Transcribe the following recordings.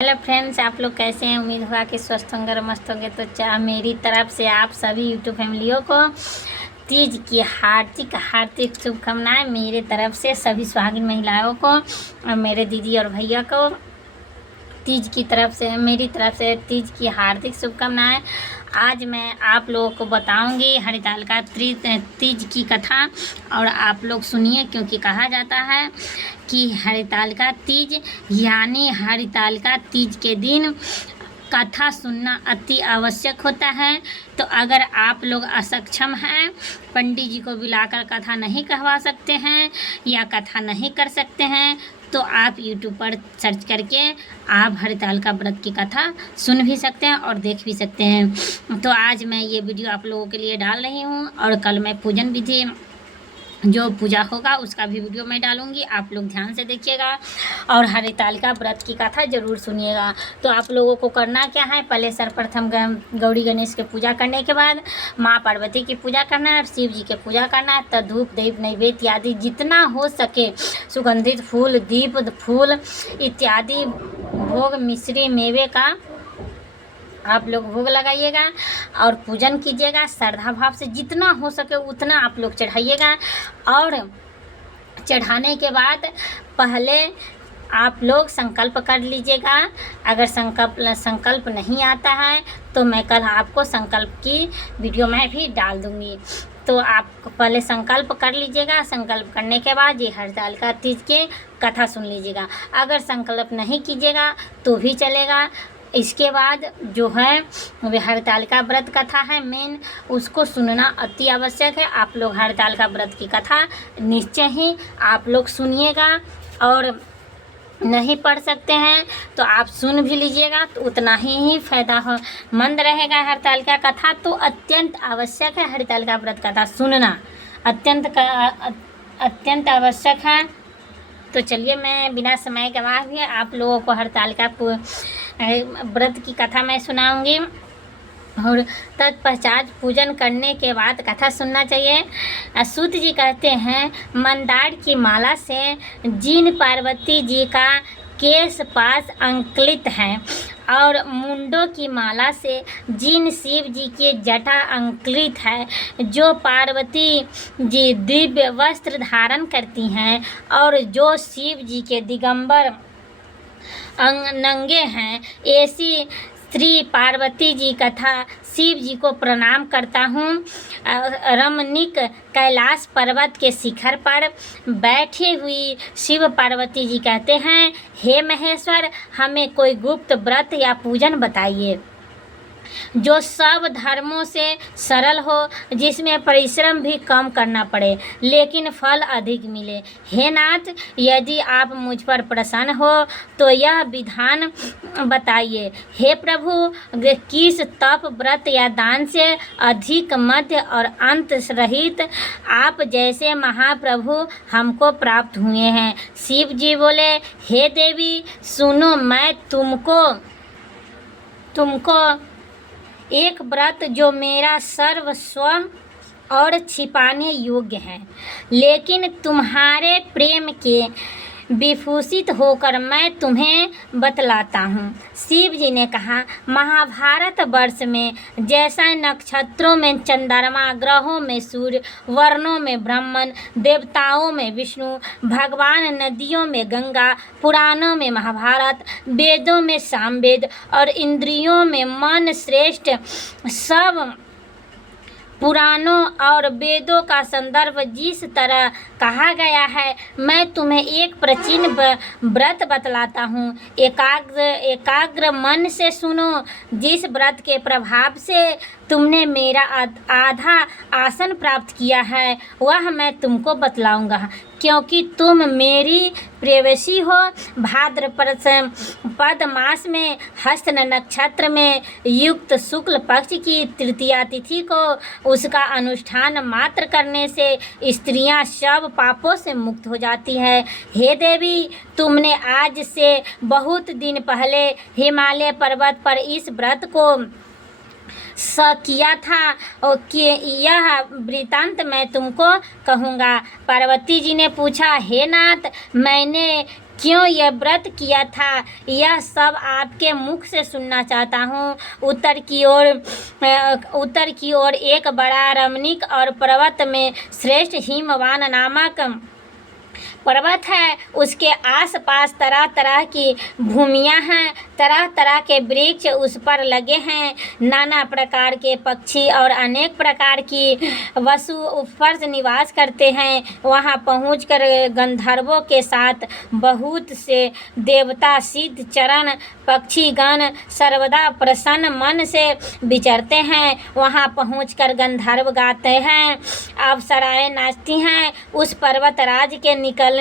Hello friends, आप लोग कैसे हैं। उम्मीद होगा कि स्वस्थ होंगे और मस्त होंगे। तो मेरी तरफ से आप सभी यूट्यूब फैमिलियों को तीज की हार्दिक हार्दिक शुभकामनाएं। मेरे तरफ से सभी सुहागिन महिलाओं को और मेरे दीदी और भैया को मेरी तरफ से तीज की हार्दिक शुभकामनाएं। आज मैं आप लोगों को बताऊंगी हरितालिका तीज की कथा, और आप लोग सुनिए, क्योंकि कहा जाता है कि हरितालिका तीज यानी हरितालिका तीज के दिन कथा सुनना अति आवश्यक होता है। तो अगर आप लोग असक्षम हैं, पंडित जी को बुलाकर कथा नहीं कहवा सकते हैं या कथा नहीं कर सकते हैं, तो आप YouTube पर सर्च करके आप हरितालिका व्रत की कथा सुन भी सकते हैं और देख भी सकते हैं। तो आज मैं ये वीडियो आप लोगों के लिए डाल रही हूँ, और कल मैं पूजन विधि जो पूजा होगा उसका भी वीडियो मैं डालूंगी। आप लोग ध्यान से देखिएगा और हरितालिका व्रत की कथा ज़रूर सुनिएगा। तो आप लोगों को करना क्या है, पहले सर्वप्रथम गौरी गणेश के पूजा करने के बाद माँ पार्वती की पूजा करना है और शिव जी के पूजा करना है। तो धूप दीप नैवेद्य आदि जितना हो सके, सुगंधित फूल, दीप फूल इत्यादि भोग, मिश्री, मेवे का आप लोग भोग लगाइएगा और पूजन कीजिएगा। श्रद्धा भाव से जितना हो सके उतना आप लोग चढ़ाइएगा। और चढ़ाने के बाद पहले आप लोग संकल्प कर लीजिएगा। अगर संकल्प नहीं आता है तो मैं कल आपको संकल्प की वीडियो में भी डाल दूँगी। तो आप पहले संकल्प कर लीजिएगा। संकल्प करने के बाद ये हरितालिका तीज के कथा सुन लीजिएगा। अगर संकल्प नहीं कीजिएगा तो भी चलेगा। इसके बाद जो है वे हरितालिका व्रत कथा है मेन, उसको सुनना अति आवश्यक है। आप लोग हरितालिका व्रत की कथा निश्चय ही आप लोग सुनिएगा, और नहीं पढ़ सकते हैं तो आप सुन भी लीजिएगा, तो उतना ही फ़ायदामंद रहेगा हरितालिका कथा। तो अत्यंत आवश्यक है हरितालिका व्रत कथा सुनना, अत्यंत आवश्यक है। तो चलिए मैं बिना समय गंवाए हुए आप लोगों को हरितालिका व्रत की कथा मैं सुनाऊंगी। और तत्पश्चात पूजन करने के बाद कथा सुनना चाहिए। सूत जी कहते हैं, मंदार की माला से जिन पार्वती जी का केश पास अंकित है और मुंडों की माला से जिन शिव जी के जटा अंकित है, जो पार्वती जी दिव्य वस्त्र धारण करती हैं और जो शिव जी के दिगंबर नंगे हैं, ऐसी श्री पार्वती जी कथा शिव जी को प्रणाम करता हूँ। रमणीक कैलाश पर्वत के शिखर पर बैठी हुई शिव पार्वती जी कहते हैं, हे महेश्वर, हमें कोई गुप्त व्रत या पूजन बताइए जो सब धर्मों से सरल हो, जिसमें परिश्रम भी कम करना पड़े लेकिन फल अधिक मिले। हे नाथ, यदि आप मुझ पर प्रसन्न हो तो यह विधान बताइए। हे प्रभु, किस तप, व्रत या दान से अधिक मध्य और अंत रहित आप जैसे महाप्रभु हमको प्राप्त हुए हैं। शिव जी बोले, हे देवी सुनो, मैं तुमको एक व्रत जो मेरा सर्वस्व और छिपाने योग्य है, लेकिन तुम्हारे प्रेम के विभूषित होकर मैं तुम्हें बतलाता हूँ। शिव जी ने कहा, महाभारत वर्ष में जैसा नक्षत्रों में चंद्रमा, ग्रहों में सूर्य, वर्णों में ब्रह्मन, देवताओं में विष्णु भगवान, नदियों में गंगा, पुराणों में महाभारत, वेदों में सामवेद और इंद्रियों में मन श्रेष्ठ, सब पुराणों और वेदों का संदर्भ जिस तरह कहा गया है, मैं तुम्हें एक प्राचीन व्रत बतलाता हूँ। एकाग्र मन से सुनो। जिस व्रत के प्रभाव से तुमने मेरा आधा आसन प्राप्त किया है वह मैं तुमको बतलाऊंगा, क्योंकि तुम मेरी प्रेयसी हो। भाद्रपद मास में हस्त नक्षत्र में युक्त शुक्ल पक्ष की तृतीया तिथि को उसका अनुष्ठान मात्र करने से स्त्रियां सब पापों से मुक्त हो जाती है। हे देवी, तुमने आज से बहुत दिन पहले हिमालय पर्वत पर इस व्रत को किया था और कि यह वृतांत मैं तुमको कहूँगा। पार्वती जी ने पूछा, हे नाथ, मैंने क्यों यह व्रत किया था, यह सब आपके मुख से सुनना चाहता हूँ। उत्तर की ओर एक बड़ा रमणीक और पर्वत में श्रेष्ठ हिमवान नामक पर्वत है। उसके आसपास तरह तरह की भूमियाँ हैं, तरह तरह के वृक्ष उस पर लगे हैं। नाना प्रकार के पक्षी और अनेक प्रकार की वसु उस पर निवास करते हैं। वहाँ पहुंचकर गंधर्वों के साथ बहुत से देवता सिद्ध चरण पक्षीगण सर्वदा प्रसन्न मन से विचरते हैं। वहाँ पहुंचकर गंधर्व गाते हैं, अप्सराएं नाचती हैं। उस पर्वतराज के निकलने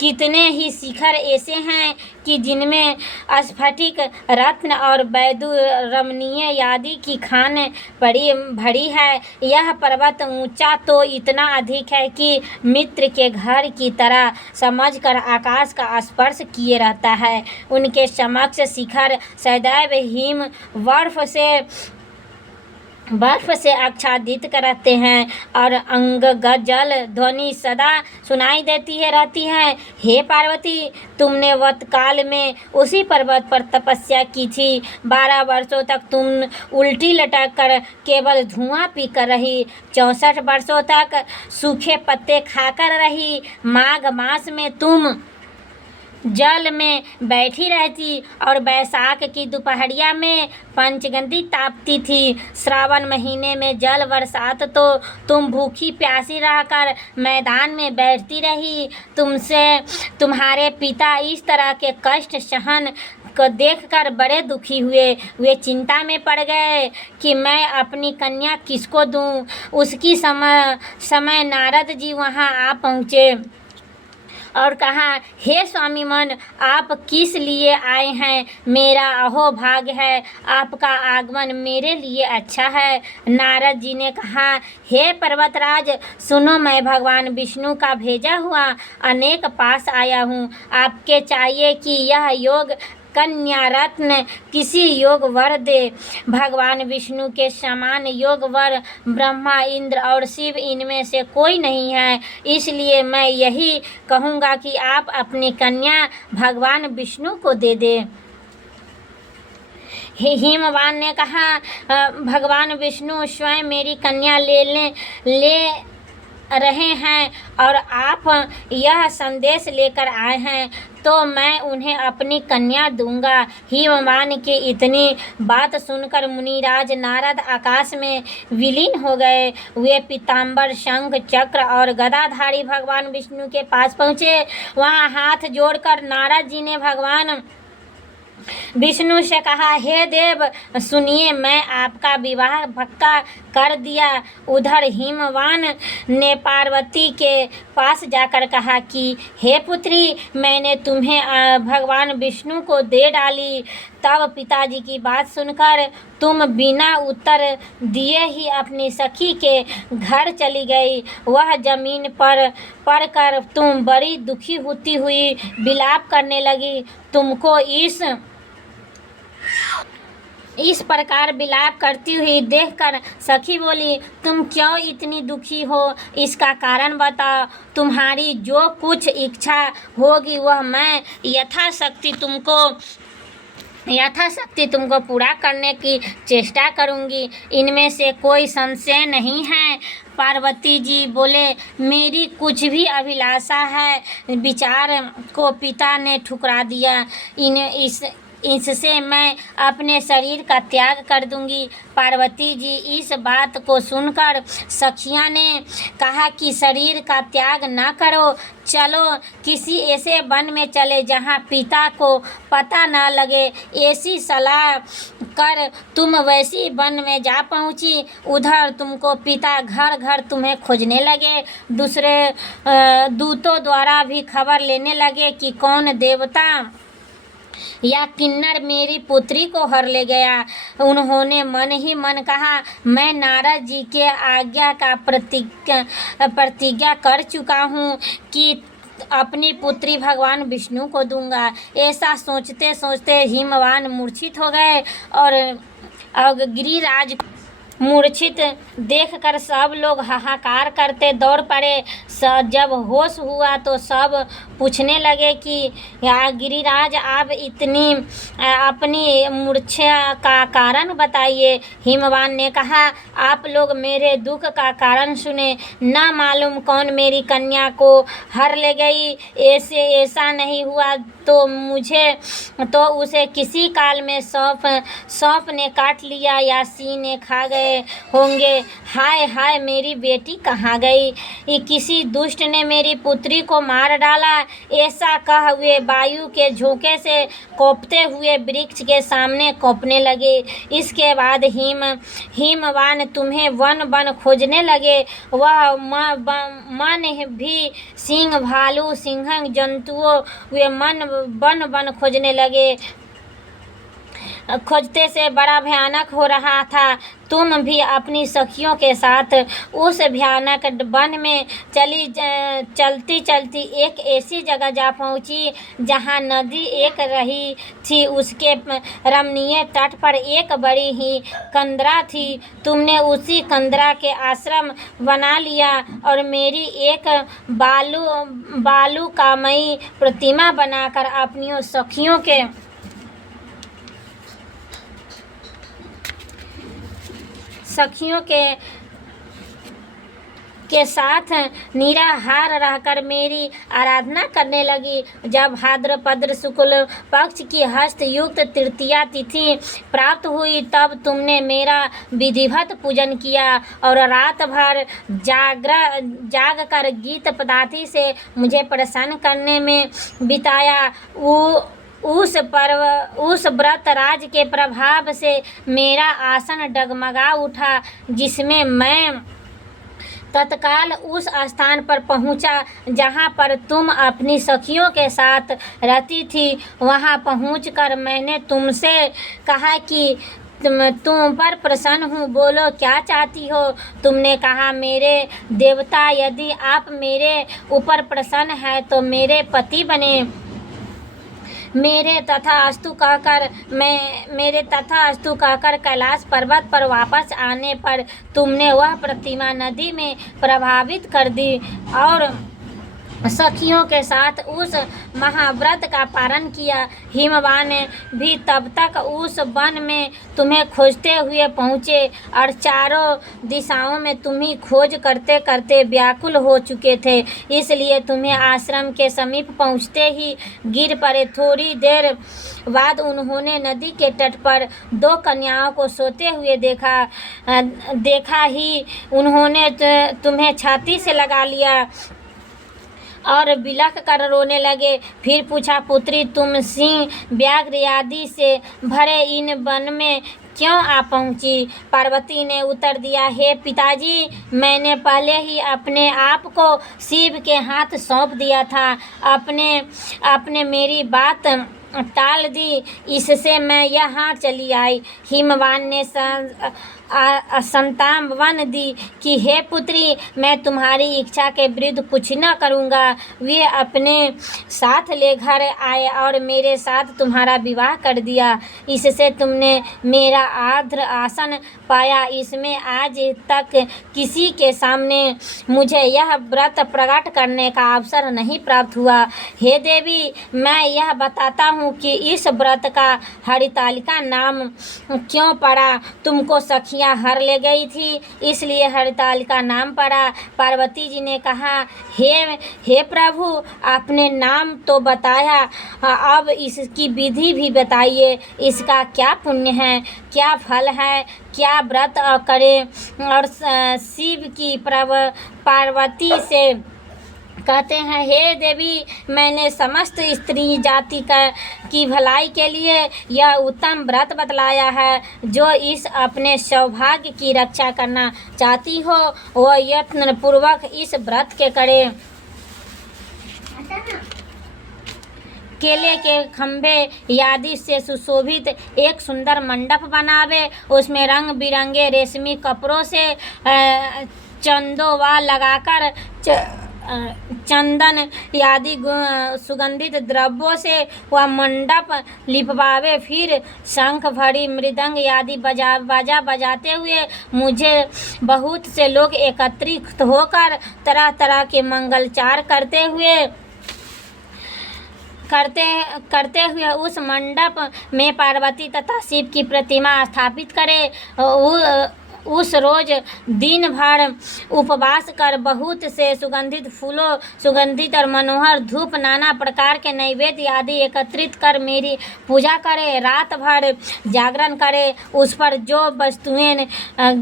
कितने ही शिखर ऐसे हैं कि जिनमें स्फटिक रत्न और वैदुरमणीय आदि की खान भरी है। यह पर्वत ऊंचा तो इतना अधिक है कि मित्र के घर की तरह समझकर आकाश का स्पर्श किए रहता है। उनके समक्ष शिखर सदैव हिम बर्फ से आच्छादित रहते हैं और अंगजल ध्वनि सदा सुनाई देती रहती है। हे पार्वती, तुमने वतकाल में उसी पर्वत पर तपस्या की थी। 12 वर्षों तक तुम उल्टी लटक कर केवल धुआं पीकर रही। 64 वर्षों तक सूखे पत्ते खाकर रही। माघ मास में तुम जल में बैठी रहती और बैसाख की दोपहरिया में पंचगंधी तापती थी। श्रावण महीने में जल बरसात तो तुम भूखी प्यासी रहकर मैदान में बैठती रही। तुम्हारे पिता इस तरह के कष्ट सहन को देखकर बड़े दुखी हुए। वे चिंता में पड़ गए कि मैं अपनी कन्या किसको दूं। उसकी समय नारद जी वहां आ पहुँचे और कहा, हे स्वामी मन, आप किस लिए आए हैं? मेरा अहोभाग्य है, आपका आगमन मेरे लिए अच्छा है। नारद जी ने कहा, हे पर्वतराज, सुनो, मैं भगवान विष्णु का भेजा हुआ अनेक पास आया हूँ। आपके चाहिए कि यह योग कन्या रत्न किसी योग वर दे। भगवान विष्णु के समान योग वर ब्रह्मा, इंद्र और शिव इनमें से कोई नहीं है। इसलिए मैं यही कहूँगा कि आप अपनी कन्या भगवान विष्णु को दे दे। हिमवान ने कहा, भगवान विष्णु स्वयं मेरी कन्या ले रहे हैं और आप यह संदेश लेकर आए हैं तो मैं उन्हें अपनी कन्या दूंगा। हिमवान की इतनी बात सुनकर मुनिराज नारद आकाश में विलीन हो गए। वे पीताम्बर, शंख, चक्र और गदाधारी भगवान विष्णु के पास पहुँचे। वहाँ हाथ जोड़कर नारद जी ने भगवान विष्णु से कहा, हे देव सुनिए, मैं आपका विवाह पक्का कर दिया। उधर हिमवान ने पार्वती के पास जाकर कहा कि हे पुत्री, मैंने तुम्हें भगवान विष्णु को दे डाली। तब पिताजी की बात सुनकर तुम बिना उत्तर दिए ही अपनी सखी के घर चली गई। वह जमीन पर पड़कर तुम बड़ी दुखी होती हुई विलाप करने लगी। तुमको इस प्रकार विलाप करती हुई देखकर सखी बोली, तुम क्यों इतनी दुखी हो? इसका कारण बताओ। तुम्हारी जो कुछ इच्छा होगी वह मैं यथाशक्ति तुमको पूरा करने की चेष्टा करूंगी। इनमें से कोई संशय नहीं है। पार्वती जी बोले, मेरी कुछ भी अभिलाषा है विचार को पिता ने ठुकरा दिया। इससे मैं अपने शरीर का त्याग कर दूंगी। पार्वती जी इस बात को सुनकर सखियां ने कहा कि शरीर का त्याग न करो, चलो किसी ऐसे वन में चले जहां पिता को पता न लगे। ऐसी सलाह कर तुम वैसी वन में जा पहुंची। उधर तुमको पिता घर घर तुम्हें खोजने लगे। दूसरे दूतों द्वारा भी खबर लेने लगे कि कौन देवता या किन्नर मेरी पुत्री को हर ले गया। उन्होंने मन ही मन कहा, मैं नारद जी के आज्ञा का प्रतिज्ञा कर चुका हूँ कि अपनी पुत्री भगवान विष्णु को दूंगा। ऐसा सोचते सोचते हिमवान मूर्छित हो गए और गिरिराज मूर्छित देखकर सब लोग हाहाकार करते दौड़ पड़े। जब होश हुआ तो सब पूछने लगे कि या गिरिराज आप इतनी अपनी मूर्छा का कारण बताइए। हिमवान ने कहा, आप लोग मेरे दुख का कारण सुने। न मालूम कौन मेरी कन्या को हर ले गई। ऐसा नहीं हुआ तो उसे किसी काल में सौंप ने काट लिया या सी ने खा गए होंगे। हाय हाय, मेरी बेटी कहाँ गई? किसी दुष्ट ने मेरी पुत्री को मार डाला। ऐसा कह वे वायु के झोंके से कौपते हुए वृक्ष के सामने कौपने लगे। इसके बाद हिमवान तुम्हें वन वन खोजने लगे। वह मन भी सिंह भालू सिंह जंतुओं वे वन वन खोजने लगे। खोजते से बड़ा भयानक हो रहा था। तुम भी अपनी सखियों के साथ उस भयानक वन में चलती चलती एक ऐसी जगह जा पहुंची जहां नदी एक रही थी। उसके रमणीय तट पर एक बड़ी ही कंदरा थी। तुमने उसी कंदरा के आश्रम बना लिया और मेरी एक बालुकामयी प्रतिमा बनाकर अपनी सखियों के साथ निराहार रहकर मेरी आराधना करने लगी। जब भाद्रपद शुक्ल पक्ष की हस्त युक्त तृतीया तिथि प्राप्त हुई तब तुमने मेरा विधिवत पूजन किया और रात भर जाग कर गीत पदार्थी से मुझे प्रसन्न करने में बिताया। उस व्रत राज के प्रभाव से मेरा आसन डगमगा उठा, जिसमें मैं तत्काल उस स्थान पर पहुंचा जहां पर तुम अपनी सखियों के साथ रहती थी। वहां पहुंचकर मैंने तुमसे कहा कि तुम पर प्रसन्न हूँ, बोलो क्या चाहती हो। तुमने कहा, मेरे देवता, यदि आप मेरे ऊपर प्रसन्न हैं तो मेरे पति बने। मेरे तथास्तु कहकर कैलाश पर्वत पर वापस आने पर तुमने वह प्रतिमा नदी में प्रभावित कर दी और सखियों के साथ उस महाव्रत का पारण किया। हिमवान भी तब तक उस वन में तुम्हें खोजते हुए पहुँचे और चारों दिशाओं में तुम्हें खोज करते करते व्याकुल हो चुके थे। इसलिए तुम्हें आश्रम के समीप पहुँचते ही गिर पड़े। थोड़ी देर बाद उन्होंने नदी के तट पर दो कन्याओं को सोते हुए देखा ही उन्होंने तुम्हें छाती से लगा लिया और बिलख कर रोने लगे। फिर पूछा, पुत्री, तुम सिंह व्याघ्र आदि से भरे इन वन में क्यों आ पहुंची? पार्वती ने उत्तर दिया, हे पिताजी, मैंने पहले ही अपने आप को शिव के हाथ सौंप दिया था। आपने मेरी बात टाल दी, इससे मैं यहाँ चली आई। हिमवान ने संतावन दी कि हे पुत्री, मैं तुम्हारी इच्छा के विरुद्ध कुछ न करूँगा। वे अपने साथ ले घर आए और मेरे साथ तुम्हारा विवाह कर दिया। इससे तुमने मेरा आर्द्र आसन पाया। इसमें आज तक किसी के सामने मुझे यह व्रत प्रकट करने का अवसर नहीं प्राप्त हुआ। हे देवी, मैं यह बताता हूँ कि इस व्रत का हरितालिका नाम क्यों पड़ा। तुमको सखियाँ हर ले गई थी, इसलिए हरितालिका नाम पड़ा। पार्वती जी ने कहा, हे प्रभु, आपने नाम तो बताया, अब इसकी विधि भी बताइए। इसका क्या पुण्य है, क्या फल है, क्या व्रत करें। और शिव की पार्वती से कहते हैं, हे देवी, मैंने समस्त स्त्री जाति की भलाई के लिए यह उत्तम व्रत बतलाया है। जो इस अपने सौभाग्य की रक्षा करना चाहती हो वह यत्न पूर्वक इस व्रत के करे। केले के खंभे आदि से सुशोभित एक सुंदर मंडप बनावे, उसमें रंग बिरंगे रेशमी कपड़ों से चंदोवा लगाकर चंदन आदि सुगंधित द्रव्यों से वह मंडप लिपवावे। फिर शंख भरी मृदंग आदि बाजा बजाते हुए मुझे बहुत से लोग एकत्रित होकर तरह तरह के मंगलचार करते हुए उस मंडप में पार्वती तथा शिव की प्रतिमा स्थापित करे। उस रोज दिन भर उपवास कर बहुत से सुगंधित फूलों, सुगंधित और मनोहर धूप, नाना प्रकार के नैवेद्य आदि एकत्रित कर मेरी पूजा करे। रात भर जागरण करे। उस पर जो वस्तुएं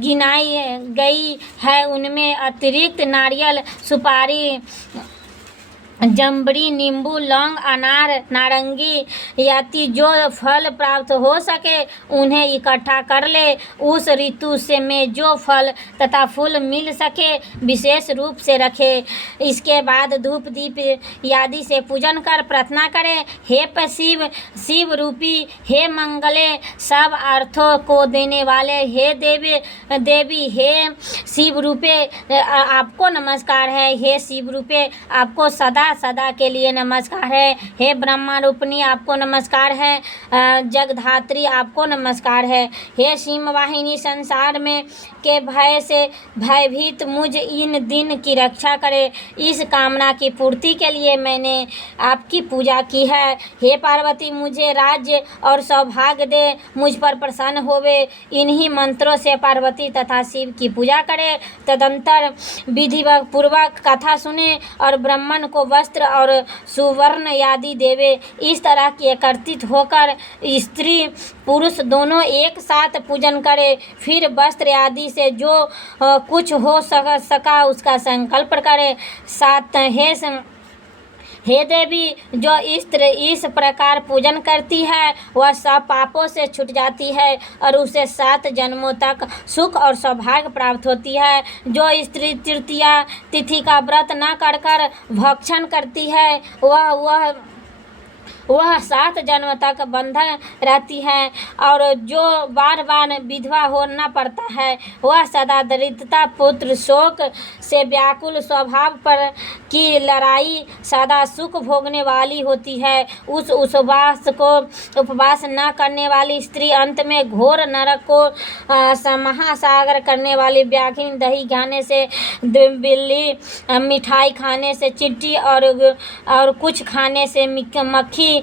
गिनाई गई है उनमें अतिरिक्त नारियल, सुपारी, जम्बरी, नींबू, लौंग, अनार, नारंगी याति जो फल प्राप्त हो सके उन्हें इकट्ठा कर ले। उस ऋतु से में जो फल तथा फूल मिल सके विशेष रूप से रखे। इसके बाद धूप दीप आदि से पूजन कर प्रार्थना करे, हे शिव रूपी, हे मंगले, सब अर्थों को देने वाले, हे देवी, हे शिव रूपे आपको नमस्कार है। हे शिव रूपे आपको सदा के लिए नमस्कार है। हे ब्रह्मा रूपिणी आपको नमस्कार है। जगधात्री आपको नमस्कार है। हे सिंह वाहिनी, संसार में के भय से भयभीत मुझ इन दिन की रक्षा करे। इस कामना की पूर्ति के लिए मैंने आपकी पूजा की है। हे पार्वती, मुझे राज्य और सौभाग्य दे, मुझ पर प्रसन्न होवे। इन्हीं मंत्रों से पार्वती तथा शिव की पूजा करे। तदंतर विधि पूर्वक कथा सुने और ब्राह्मण को वस्त्र और सुवर्ण आदि देवे। इस तरह की एकत्रित होकर स्त्री पुरुष दोनों एक साथ पूजन करे। फिर वस्त्र आदि से जो कुछ हो सका उसका संकल्प करे। साथ हे देवी, जो इस प्रकार पूजन करती है वह सब पापों से छूट जाती है और उसे 7 जन्मों तक सुख और सौभाग्य प्राप्त होती है। जो स्त्री तृतीया तिथि का व्रत न कर भक्षण करती है वह 7 जन्म तक बंधन रहती है। और जो बार विधवा होना पड़ता है वह सदा दरिद्रता, पुत्र शोक से व्याकुल, स्वभाव पर की लड़ाई, सदा सुख भोगने वाली होती है। उस उपवास न करने वाली स्त्री अंत में घोर नरक को महासागर करने वाली, व्याघ्र दही खाने से, बिल्ली मिठाई खाने से, चींटी और कुछ खाने से मक्खी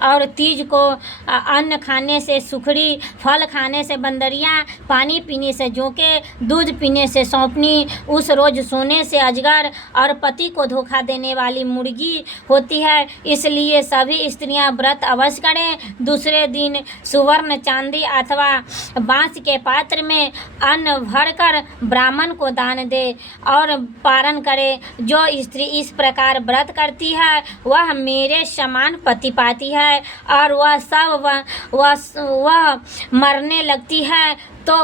और तीज को अन्न खाने से सुखड़ी, फल खाने से बंदरियाँ, पानी पीने से जोंके, दूध पीने से सौंपनी, उस रोज सोने से अजगर और पति को धोखा देने वाली मुर्गी होती है। इसलिए सभी स्त्रियां व्रत अवश्य करें। दूसरे दिन सुवर्ण, चांदी अथवा बांस के पात्र में अन्न भरकर ब्राह्मण को दान दे और पारण करे। जो स्त्री इस प्रकार व्रत करती है वह मेरे समान पति पाती है और वह मरने लगती है तो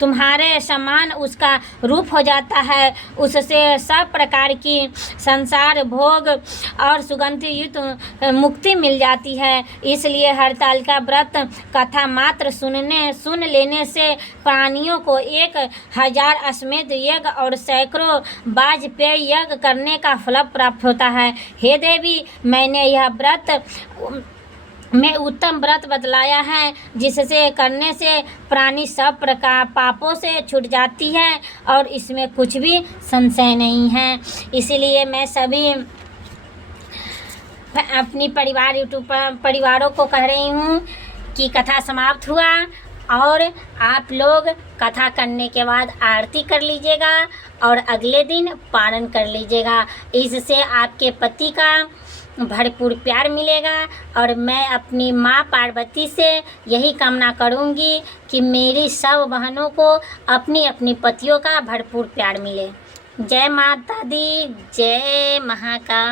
तुम्हारे समान उसका रूप हो जाता है। उससे सब प्रकार की संसार भोग और सुगंध युक्त मुक्ति मिल जाती है। इसलिए हरतालिका व्रत कथा मात्र सुन लेने से प्राणियों को 1000 अश्वमेध यज्ञ और सैकड़ों वाजपेय यज्ञ करने का फल प्राप्त होता है। हे देवी, मैंने यह व्रत में उत्तम व्रत बतलाया है जिससे करने से प्राणी सब प्रकार पापों से छूट जाती है और इसमें कुछ भी संशय नहीं है। इसलिए मैं सभी अपनी परिवारों को कह रही हूँ कि कथा समाप्त हुआ और आप लोग कथा करने के बाद आरती कर लीजिएगा और अगले दिन पारण कर लीजिएगा। इससे आपके पति का भरपूर प्यार मिलेगा और मैं अपनी माँ पार्वती से यही कामना करूँगी कि मेरी सब बहनों को अपनी अपनी पतियों का भरपूर प्यार मिले। जय माता दी, जय महाकाल।